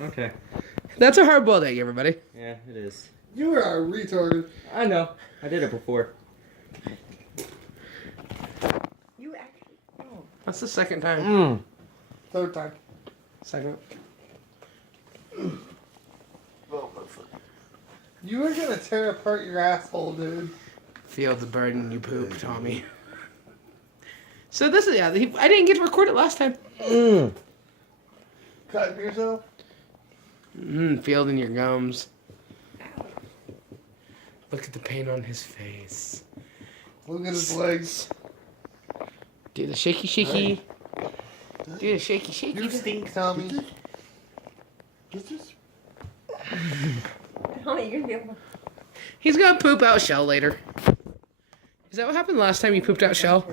Okay. That's a hard-boiled egg, everybody. Yeah, it is. You are a retard. I know. I did it before. You actually. Oh. That's the second time. Third time. Second. You are gonna tear apart your asshole, dude. Feel the burden you poop, Tommy. So this is, I didn't get to record it last time. Cutting yourself? Feel it in your gums. Look at the pain on his face. Look at his legs. Do the shaky shaky. Do the shaky shaky. You stink, Tommy. Oh, you're gonna be able. He's gonna poop out Shell later. Is that what happened last time you pooped out Shell?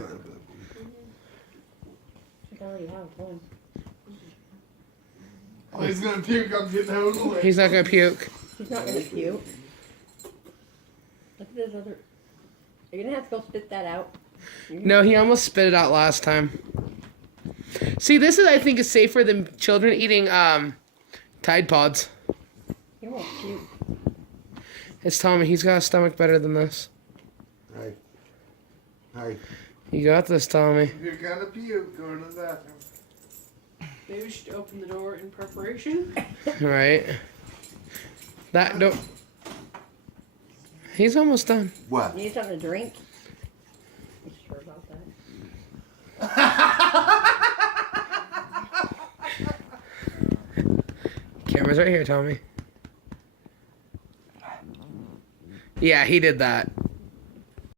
I already have one. Oh, he's gonna puke. I'm getting out of the way. He's not gonna puke. He's not gonna puke. Look at this other. You're gonna have to go spit that out. No, he almost spit it out last time. See, this is, I think, is safer than children eating Tide Pods. He won't puke. It's Tommy. He's got a stomach better than this. Hi. Hi. You got this, Tommy. If you're gonna puke, go to the bathroom. Maybe we should open the door in preparation. Right. That don't. He's almost done. What? You need something to drink? You sure about that? Camera's right here, Tommy. Yeah, he did that.